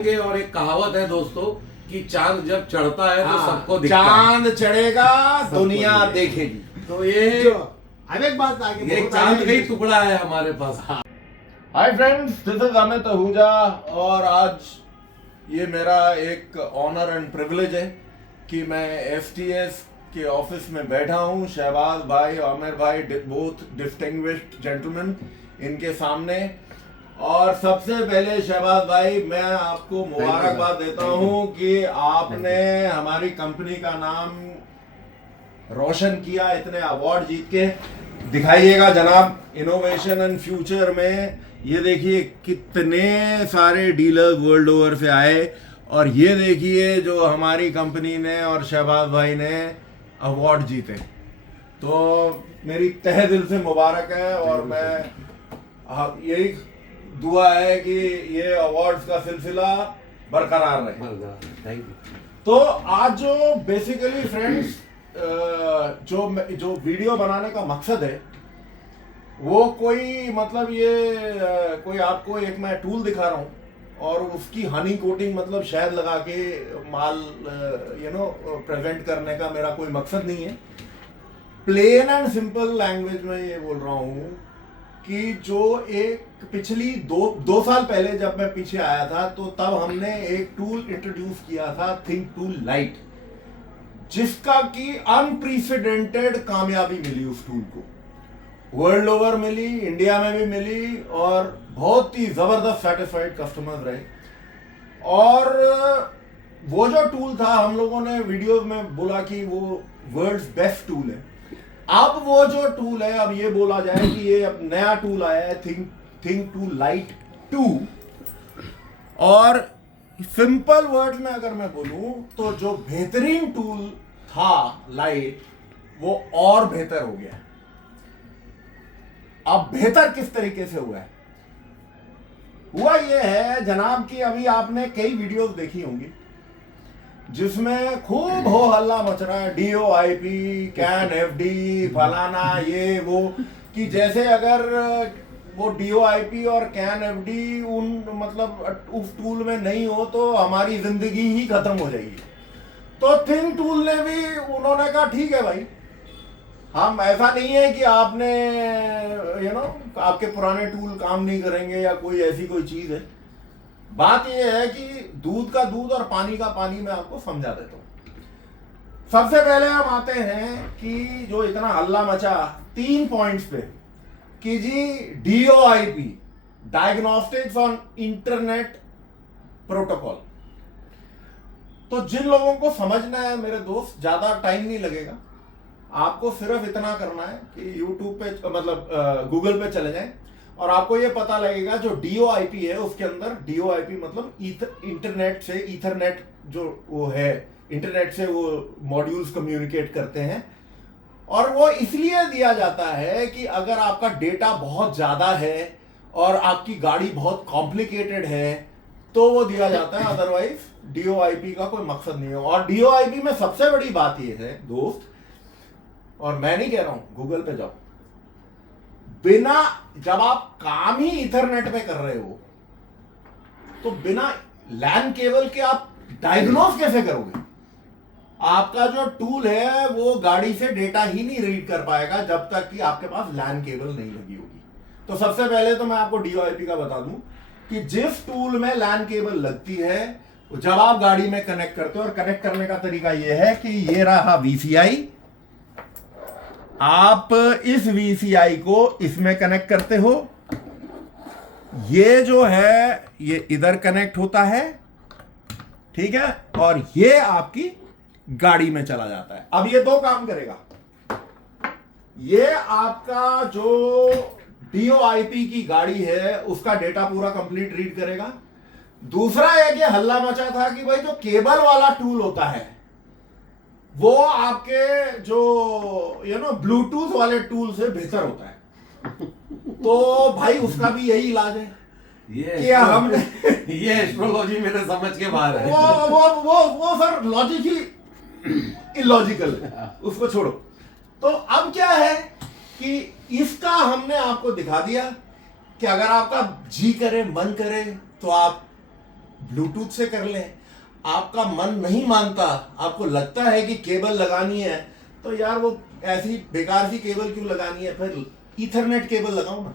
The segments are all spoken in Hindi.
और एक कहावत है दोस्तों कि चांद जब चढ़ता है तो सबको दिखता है। चांद चढ़ेगा दुनिया देखेगी। तो ये अब एक बात आगे ये चांद का ही टुकड़ा है हमारे पास। Hi friends, this is Amit Ahuja और आज ये मेरा एक ऑनर एंड प्रिविलेज है कि मैं एफटीएस के ऑफिस में बैठा हूँ। शहबाज भाई, आमिर भाई, बोथ डिस्टिंग्विश्ड जेंटलमैन इनके सामने। और सबसे पहले शहबाज भाई, मैं आपको मुबारकबाद देता हूँ कि आपने हमारी कंपनी का नाम रोशन किया, इतने अवार्ड जीत के। दिखाइएगा जनाब, इनोवेशन एंड फ्यूचर में ये देखिए कितने सारे डीलर्स वर्ल्ड ओवर से आए और ये देखिए जो हमारी कंपनी ने और शहबाज भाई ने अवार्ड जीते। तो मेरी तहे दिल से मुबारक है और मैं यही दुआ है कि ये अवार्ड्स का सिलसिला बरकरार रहे। Thank you. तो आज जो बेसिकली फ्रेंड्स जो वीडियो बनाने का मकसद है वो कोई मतलब ये कोई आपको एक मैं टूल दिखा रहा हूँ और उसकी हनी कोटिंग मतलब शहद लगा के माल प्रेजेंट करने का मेरा कोई मकसद नहीं है। प्लेन एंड सिंपल लैंग्वेज में ये बोल रहा हूँ कि जो एक पिछली दो साल पहले जब मैं पीछे आया था तो तब हमने एक टूल इंट्रोड्यूस किया था, थिंक टूल लाइट, जिसका की अनप्रेसिडेंटेड कामयाबी मिली उस टूल को। वर्ल्ड ओवर मिली, इंडिया में भी मिली और बहुत ही जबरदस्त सेटिस्फाइड कस्टमर्स रहे। और वो जो टूल था हम लोगों ने वीडियो में बोला कि वो वर्ल्ड्स बेस्ट टूल है। अब वो जो टूल है, अब ये बोला जाए कि ये अब नया टूल आया है, थिंक टूल लाइट 2। और सिंपल वर्ड में अगर मैं बोलूं तो जो बेहतरीन टूल था लाइट वो और बेहतर हो गया है। अब बेहतर किस तरीके से हुआ है? हुआ ये है जनाब कि अभी आपने कई वीडियोस देखी होंगी जिसमें खूब हो हल्ला मच रहा है, DOIP, कैन FD, फलाना ये वो, कि जैसे अगर वो DOIP और कैन FD उन मतलब उस टूल में नहीं हो तो हमारी जिंदगी ही खत्म हो जाएगी। तो थिंक टूल ने भी उन्होंने कहा ठीक है भाई, हम ऐसा नहीं है कि आपने आपके पुराने टूल काम नहीं करेंगे या कोई ऐसी कोई चीज है। बात यह है कि दूध का दूध और पानी का पानी मैं आपको समझा देता हूं। सबसे पहले हम आते हैं कि जो इतना हल्ला मचा 3 पॉइंट्स पे कि जी DOIP, diagnostics on internet protocol. तो जिन लोगों को समझना है मेरे दोस्त, ज्यादा टाइम नहीं लगेगा, आपको सिर्फ इतना करना है कि यूट्यूब पे मतलब गूगल पे चले जाएं और आपको ये पता लगेगा जो DOIP है उसके अंदर DOIP मतलब इंटरनेट से ईथरनेट जो वो है, इंटरनेट से वो मॉड्यूल्स कम्युनिकेट करते हैं। और वो इसलिए दिया जाता है कि अगर आपका डेटा बहुत ज्यादा है और आपकी गाड़ी बहुत कॉम्प्लिकेटेड है तो वो दिया जाता है, अदरवाइज DOIP का कोई मकसद नहीं है। और DOIP में सबसे बड़ी बात ये है दोस्त, और मैं नहीं कह रहा हूं, गूगल पे जाओ, बिना जब आप काम ही इथरनेट पे कर रहे हो तो बिना लैन केबल के आप डायग्नोस कैसे करोगे? आपका जो टूल है वो गाड़ी से डेटा ही नहीं रीड कर पाएगा जब तक कि आपके पास लैन केबल नहीं लगी होगी। तो सबसे पहले तो मैं आपको DOIP का बता दूं कि जिस टूल में लैन केबल लगती है जब आप गाड़ी में कनेक्ट करते हो, और कनेक्ट करने का तरीका यह है कि ये रहा VCI, आप इस VCI को इसमें कनेक्ट करते हो, ये जो है ये इधर कनेक्ट होता है, ठीक है, और ये आपकी गाड़ी में चला जाता है। अब ये 2 काम करेगा, ये आपका जो DOIP की गाड़ी है उसका डेटा पूरा कंप्लीट रीड करेगा। दूसरा है कि हल्ला मचा था कि भाई जो केबल वाला टूल होता है वो आपके जो ब्लूटूथ वाले टूल से बेहतर होता है। तो भाई उसका भी यही इलाज है कि हमने ये एस्ट्रोलॉजी मेरे समझ के बाहर है। वो सर लॉजिक ही इलॉजिकल है, उसको छोड़ो। तो अब क्या है कि इसका हमने आपको दिखा दिया कि अगर आपका जी करे, मन करे तो आप ब्लूटूथ से कर लें। आपका मन नहीं मानता, आपको लगता है कि केबल लगानी है, तो यार वो ऐसी बेकार सी केबल क्यों लगानी है, फिर ईथरनेट केबल लगाओ ना,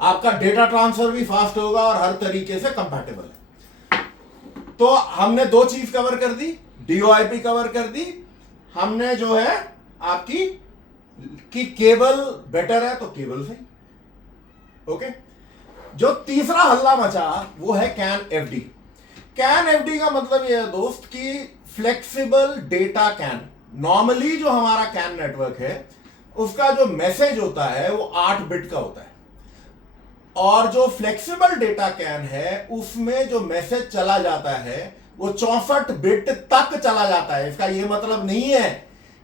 आपका डेटा ट्रांसफर भी फास्ट होगा और हर तरीके से कंपैटिबल है। तो हमने दो चीज कवर कर दी, DOIP कवर कर दी हमने, जो है आपकी कि केबल बेटर है तो केबल से। ओके, जो तीसरा हल्ला मचा वो है कैन एफडी। कैन एफडी का मतलब यह है दोस्त कि फ्लेक्सिबल डेटा कैन। नॉर्मली जो हमारा कैन नेटवर्क है उसका जो मैसेज होता है वो 8 बिट का होता है, और जो फ्लेक्सिबल डेटा कैन है उसमें जो मैसेज चला जाता है वो 64 बिट तक चला जाता है। इसका ये मतलब नहीं है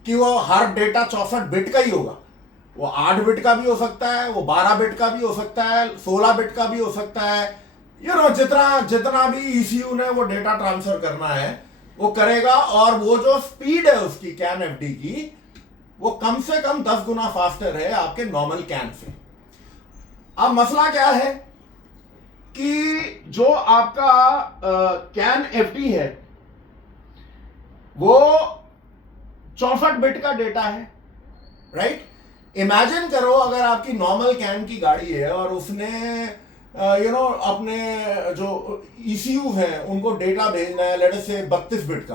कि वो हर डेटा 64 बिट का ही होगा, वो 8 बिट का भी हो सकता है, वो 12 बिट का भी हो सकता है, 16 बिट का भी हो सकता है। जितना भी ECU ने वो डेटा ट्रांसफर करना है वो करेगा, और वो जो स्पीड है उसकी कैन एफडी की वो कम से कम 10 गुना फास्टर है आपके नॉर्मल कैन से। अब मसला क्या है कि जो आपका कैन एफडी है वो 64 बिट का डेटा है, राइट। इमेजिन करो अगर आपकी नॉर्मल कैन की गाड़ी है और उसने अपने जो ECU हैं उनको डेटा भेजना है लेट से 32 बिट का,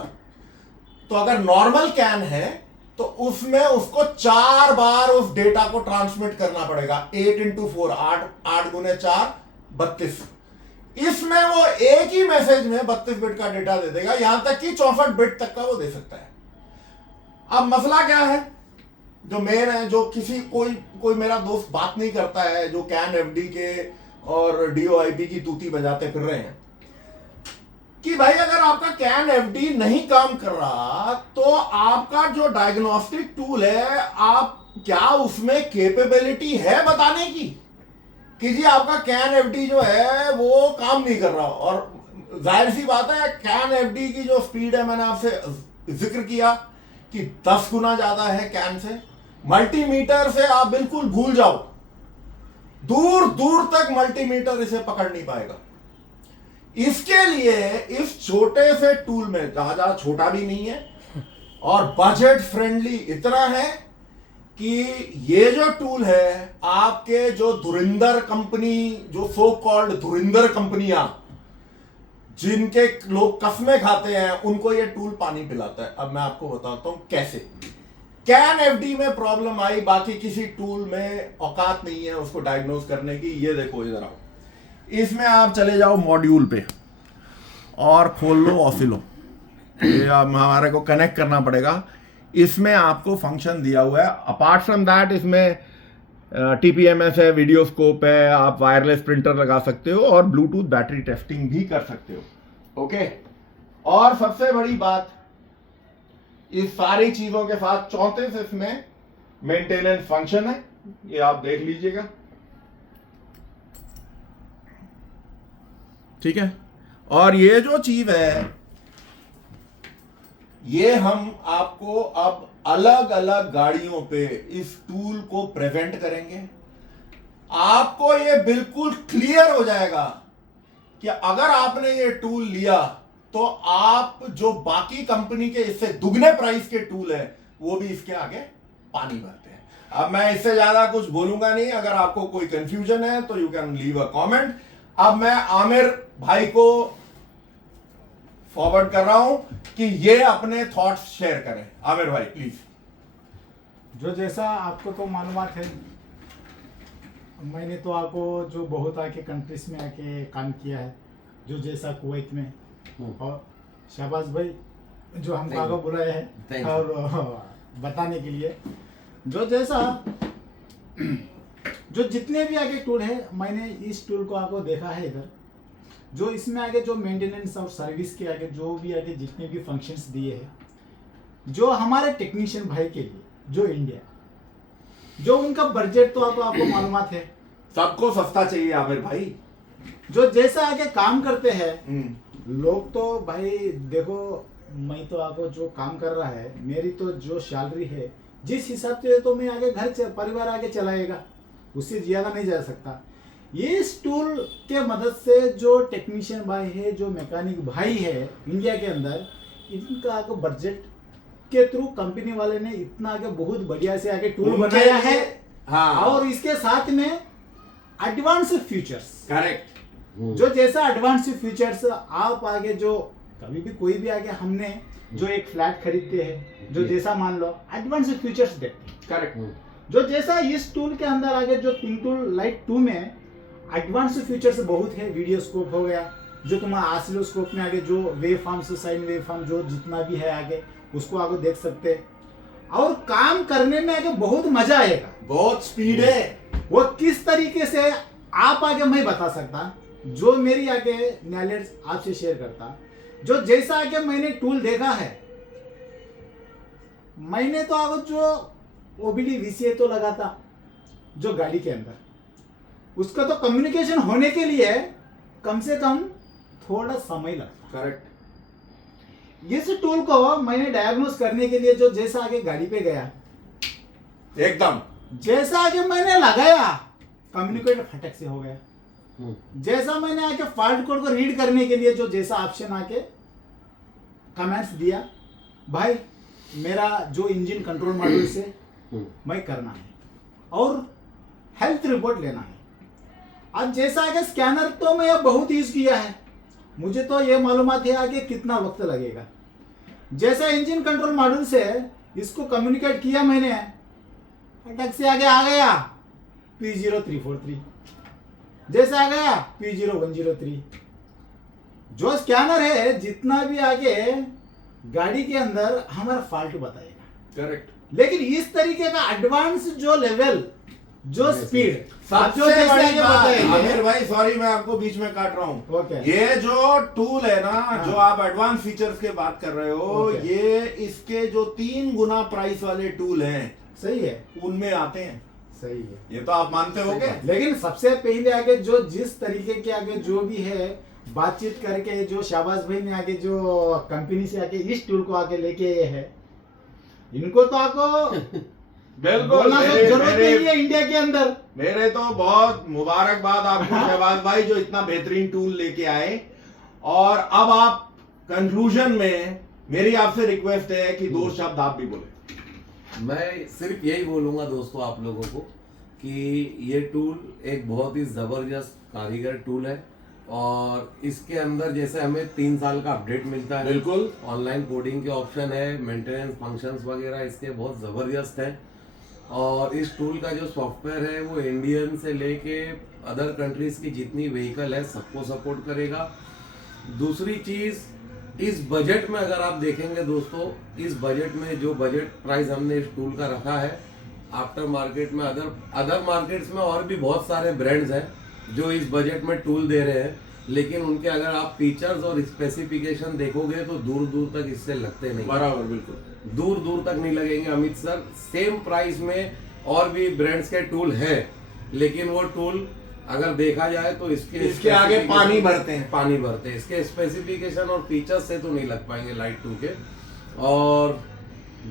तो अगर नॉर्मल कैन है तो उसमें उसको 4 बार उस डेटा को ट्रांसमिट करना पड़ेगा। 8 × 4 8 गुने 4 32। इसमें वो एक ही मैसेज में 32 बिट का डेटा दे देगा, यहां तक कि 64 बिट तक का वो दे सकता है। अब मसला क्या है, जो मेन है, जो कोई मेरा दोस्त बात नहीं करता है, जो कैन एफडी के और DOIP की तूती बजाते फिर रहे हैं, कि भाई अगर आपका कैन एफडी नहीं काम कर रहा तो आपका जो डायग्नोस्टिक टूल है, आप क्या उसमें कैपेबिलिटी है बताने की कि जी आपका कैन एफडी जो है वो काम नहीं कर रहा। और जाहिर सी बात है कैन एफडी की जो स्पीड है, मैंने आपसे जिक्र किया कि 10 गुना ज्यादा है कैन से। मल्टीमीटर से आप बिल्कुल भूल जाओ, दूर दूर तक मल्टीमीटर इसे पकड़ नहीं पाएगा। इसके लिए इस छोटे से टूल में, ज्यादा छोटा भी नहीं है और बजट फ्रेंडली इतना है कि ये जो टूल है आपके जो धुरिंदर कंपनी, जो सो कॉल्ड धुरिंदर कंपनियां जिनके लोग कसमें खाते हैं, उनको ये टूल पानी पिलाता है। अब मैं आपको बताता हूं कैसे। कैन एफडी में प्रॉब्लम आई, बाकी किसी टूल में औकात नहीं है उसको डायग्नोज करने की। ये देखो इधर आओ, इसमें आप चले जाओ मॉड्यूल पे और खोल लो ऑसिलो। ये हमारे को कनेक्ट करना पड़ेगा। इसमें आपको फंक्शन दिया हुआ है। अपार्ट फ्रॉम दैट इसमें TPMS है, वीडियो स्कोप है, आप वायरलेस प्रिंटर लगा सकते हो और ब्लूटूथ बैटरी टेस्टिंग भी कर सकते हो। ओके, और सबसे बड़ी बात, इस सारी चीजों के साथ 34 इसमें मेंटेनेंस फंक्शन है, ये आप देख लीजिएगा, ठीक है। और ये जो चीज है ये हम आपको अब अलग अलग गाड़ियों पे इस टूल को प्रेजेंट करेंगे। आपको ये बिल्कुल क्लियर हो जाएगा कि अगर आपने ये टूल लिया तो आप जो बाकी कंपनी के इससे दुगने प्राइस के टूल है वो भी इसके आगे पानी भरते हैं। अब मैं इससे ज्यादा कुछ बोलूंगा नहीं। अगर आपको कोई कंफ्यूजन है तो you can leave a comment. अब मैं आमिर भाई को फॉरवर्ड कर रहा हूं कि ये अपने थॉट्स शेयर करें। आमिर भाई प्लीज। जो जैसा आपको तो मालूमात है, मैंने तो आपको जो बहुत आके कंट्रीज में आके काम किया है, जो जैसा कुवैत में, और शहबाज भाई जो हमको आगे बुलाए हैं और बताने के लिए, जो जैसा जो जितने भी आगे टूल है, मैंने इस टूल को आपको देखा है इधर, जो इसमें आगे जो मेंटेनेंस और सर्विस के आगे जो भी आगे जितने भी फंक्शंस दिए हैं, जो हमारे टेक्नीशियन भाई के लिए, जो इंडिया, जो उनका बजट तो आपको मालूमात है, सबको सस्ता चाहिए आमिर भाई। जो जैसा आगे काम करते हैं लोग, तो भाई देखो, मैं तो आपको जो काम कर रहा है, मेरी तो जो सैलरी है जिस हिसाब से तो मैं आगे घर परिवार आगे चलाएगा, उससे ज्यादा नहीं जा सकता। इस टूल के मदद से जो टेक्नीशियन भाई है, जो मैकेनिक भाई है इंडिया के अंदर, इनका आगे बजट के थ्रू कंपनी वाले ने इतना आगे बहुत बढ़िया से आगे टूल उनके बनाया लिए- है। हाँ। और इसके साथ में एडवांस फीचर्स, करेक्ट। जो जैसा एडवांस फीचर्स आप आगे जो कभी भी कोई भी आगे हमने जो एक फ्लैट खरीदते हैं, जो जैसा मान लो एडवांस फीचर्स देखते हैं, करेक्ट। जो जैसा इस टूल के अंदर आगे जो पिंक टूल लाइट 2 में एडवांस फीचर्स बहुत है। वीडियो स्कोप हो गया, जो तुम्हारा ऑसिलोस्कोप में आगे जो wave forms, sine wave form जो जितना भी है आगे उसको आगे देख सकते हैं। और काम करने में आगे बहुत मजा आएगा, बहुत स्पीड है। वो किस तरीके से आप आगे मैं बता सकता, जो मेरी आगे नॉलेज आपसे शेयर करता, जो जैसा आगे मैंने टूल देखा है, मैंने तो आगे जो ओबीडी वीसीए तो लगाता जो गाड़ी के अंदर, उसका तो कम्युनिकेशन होने के लिए कम से कम थोड़ा समय लगता। करेक्ट। इस टूल को मैंने डायग्नोस करने के लिए जो जैसा आगे गाड़ी पे गया, एकदम जैसा आगे मैंने लगाया, कम्युनिकेट फटक से हो गया। जैसा मैंने आके फॉल्ट कोड को रीड करने के लिए जो जैसा ऑप्शन आके कमेंट्स दिया, भाई मेरा जो इंजन कंट्रोल मॉड्यूल से मैं करना है और हेल्थ रिपोर्ट लेना है। आज जैसा आगे स्कैनर तो मैं बहुत यूज किया है, मुझे तो ये मालूमात है आगे कितना वक्त लगेगा। जैसा इंजन कंट्रोल मॉड्यूल से इसको कम्युनिकेट किया मैंने, फटक से आगे आ गया P0343, जैसे आ गया P0103। जो स्कैनर है जितना भी आगे गाड़ी के अंदर हमारा फॉल्ट बताएगा। करेक्ट। लेकिन इस तरीके का एडवांस जो लेवल, जो स्पीड, सबसे बड़ी बात, आमिर भाई सॉरी मैं आपको बीच में काट रहा हूँ। ओके। ये जो टूल है ना, हाँ। जो आप एडवांस फीचर्स के बात कर रहे हो, ओके। ये इसके जो 3 गुना प्राइस वाले टूल हैं सही है, उनमें आते हैं। सही है। ये तो आप मानते होगे। लेकिन सबसे पहले आगे जो जिस तरीके के आगे जो भी है बातचीत करके, जो शाबाश भाई ने आगे जो कंपनी से आगे इस टूल को आगे लेके आए हैं, इनको तो आपको बिल्कुल बोलना तो जरूरत नहीं है इंडिया के अंदर। मेरे तो बहुत मुबारकबाद आपको शहबाज भाई, जो इतना बेहतरीन टूल लेके आए। और अब आप कंक्लूजन में मेरी आपसे रिक्वेस्ट है कि 2 शब्द आप भी बोले। मैं सिर्फ यही बोलूंगा दोस्तों आप लोगों को कि ये टूल एक बहुत ही जबरदस्त कारीगर टूल है, और इसके अंदर जैसे हमें 3 साल का अपडेट मिलता है, बिल्कुल ऑनलाइन कोडिंग के ऑप्शन है, मेंटेनेंस फंक्शंस वगैरह इसके बहुत ज़बरदस्त हैं। और इस टूल का जो सॉफ्टवेयर है वो इंडियन से लेके अदर कंट्रीज़ की जितनी व्हीकल है सबको सपोर्ट करेगा। दूसरी चीज़, इस बजट में अगर आप देखेंगे दोस्तों, इस बजट में जो बजट प्राइस हमने इस टूल का रखा है, आफ्टर मार्केट में अदर मार्केट्स में और भी बहुत सारे ब्रांड्स हैं जो इस बजट में टूल दे रहे हैं, लेकिन उनके अगर आप फीचर्स और स्पेसिफिकेशन देखोगे तो दूर दूर तक इससे लगते नहीं। बराबर, बिल्कुल दूर दूर तक नहीं लगेंगे अमित सर। सेम प्राइस में और भी ब्रांड्स के टूल हैं, लेकिन वो टूल अगर देखा जाए तो इसके आगे पानी भरते हैं। इसके स्पेसिफिकेशन और फीचर्स से तो नहीं लग पाएंगे लाइट 2 के। और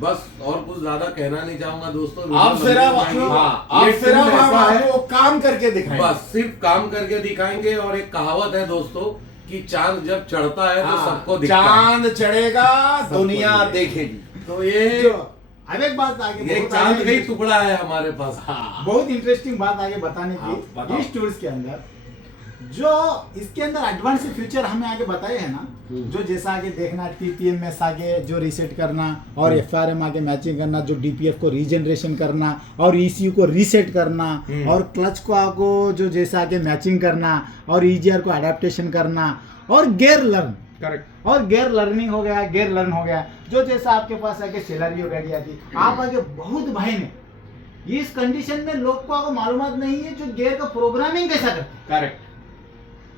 बस और कुछ ज्यादा कहना नहीं चाहूंगा दोस्तों। आप सिर्फ आपको काम करके दिखाएंगे। बस सिर्फ काम करके दिखाएंगे। और एक कहावत है दोस्तों कि चांद जब चढ़ता है तो सबको दिखता है। चांद चढ़ेगा दुनिया देखेगी। तो ये अब एक बात आगे, एक बहुत चांद आगे का ही टुकड़ा है हमारे पास। बहुत इंटरेस्टिंग बात आगे बताने हाँ, की। बताओ। इस टूल्स के अंदर जो इसके अंदर एडवांस फीचर हमें आगे बताए हैं ना, जो जैसा आगे देखना TPMS आगे जो रीसेट करना, और FRM आगे मैचिंग करना, जो DPF को रीजनरेशन करना, और ECU को रीसेट करना, और क्लच को आगे जो जैसा आगे मैचिंग करना, और EGR को अडेप्टेशन करना, और गेयर लर्न। करेक्ट। और गेयर लर्निंग हो गया, गेयर लर्न हो गया। जो जैसा आपके पास आगे सेलरियो गाड़ी आती, आप आगे बहुत भाई ने इस कंडीशन में लोग को आगे मालूमात नहीं है जो गेयर का प्रोग्रामिंग कैसा करते हैं, करेक्ट।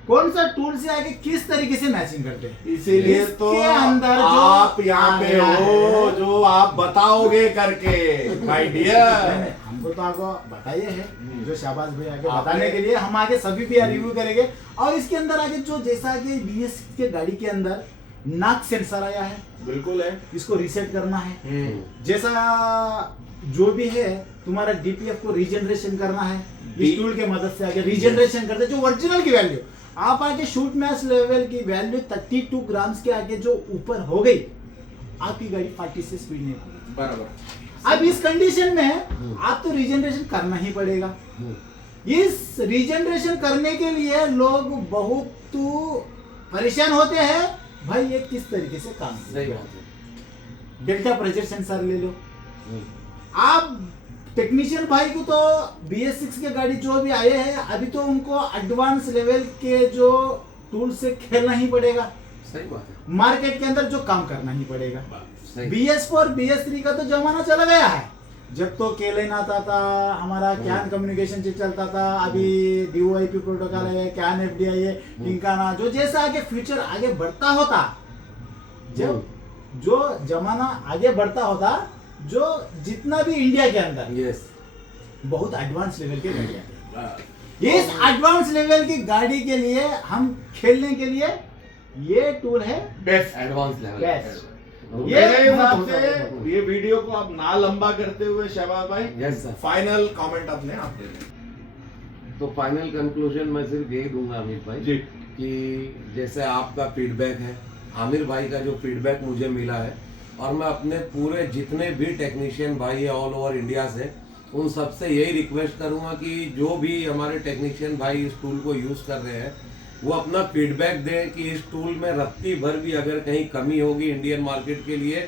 कौन सा टूल से आगे किस तरीके से मैचिंग करते हैं। इसीलिए तो इसके अंदर जो आप यहाँ पे आया हो, है, जो आप बताओगे करके माय डियर। हमको तो आपको बताइए है, जो शाबाश भाई आगे आपने- बताने के लिए हम आगे सभी भी रिव्यू करेंगे। और इसके अंदर आगे जो जैसा आगे BS के गाड़ी के अंदर नाक सेंसर आया है, बिल्कुल है। इसको रीसेट करना है। हम्म। जैसा जो भी है तुम्हारा डीपीएफ को रीजनरेशन करना है, इस टूल के मदद से आगे रीजनरेशन करते जो ओरिजिनल की वैल्यू आप आगे शूट मैच लेवल की वैल्यू 32 ग्राम्स के आगे जो ऊपर हो गई, आपकी गाड़ी 40 से स्पीड नहीं होगी। बराबर। अब इस कंडीशन में आप तो रीजनरेशन करना ही पड़ेगा। इस रीजनरेशन करने के लिए लोग बहुत परेशान होते हैं, भाई ये किस तरीके से काम सही बात है। डेल्टा प्रेशर सेंसर ले लो। आप टेक्नीशियन भाई को तो BS6 के गाड़ी जो भी आए हैं अभी तो उनको एडवांस लेवल के जो टूल से खेलना ही पड़ेगा, सही बात है। मार्केट के अंदर जो काम करना ही पड़ेगा। सही। BS4 BS3 का तो जमाना चला गया है। जब तो केलेन आता था, हमारा कैन कम्युनिकेशन चिप चलता था, अभी DOIP प्रोटोकॉल है, कैन FDI है, टिंकाना, जो जैसा आगे फ्यूचर आगे बढ़ता होता, जब जो जमाना आगे बढ़ता होता, जो जितना भी इंडिया के अंदर यस बहुत एडवांस लेवल की गाड़ियां हैं। इस एडवांस लेवल की गाड़ी के लिए हम खेलने के लिए ये टूल है बेस्ट। Advance level. बेस्ट। मेरे हिसाब से ये वीडियो को आप ना लंबा करते हुए शहबाज भाई, यस सर। फाइनल कमेंट अपने आप दे दें। तो फाइनल कंक्लूजन मैं सिर्फ यही दूंगा अमित भाई जी। कि जैसे आपका फीडबैक है, आमिर भाई का जो फीडबैक मुझे मिला है, और मैं अपने पूरे जितने भी टेक्नीशियन भाई है ऑल ओवर इंडिया से, उन सबसे यही रिक्वेस्ट करूंगा कि जो भी हमारे टेक्नीशियन भाई इस टूल को यूज़ कर रहे हैं वो अपना फीडबैक दें कि इस टूल में रत्ती भर भी अगर कहीं कमी होगी इंडियन मार्केट के लिए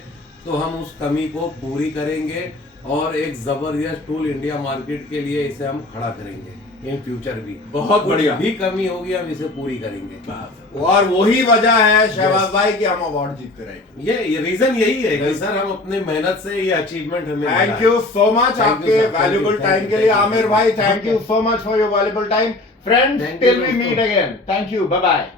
तो हम उस कमी को पूरी करेंगे और एक ज़बरदस्त टूल इंडिया मार्केट के लिए इसे हम खड़ा करेंगे इन फ्यूचर भी। बहुत बढ़िया। भी कमी होगी हम इसे पूरी करेंगे। और वही वजह है शहबाज भाई कि हम अवार्ड जीतते रहे। ये रीजन यही है कि सर हम अपने मेहनत से ये अचीवमेंट हमें मिला है। Thank you so much Thank you, आपके sir. Thank valuable you, time thank के you, लिए। thank you. आमिर भाई, thank you so much for your valuable time. Friends, Thank you, till we दोस्तों। Meet again, thank you, bye bye.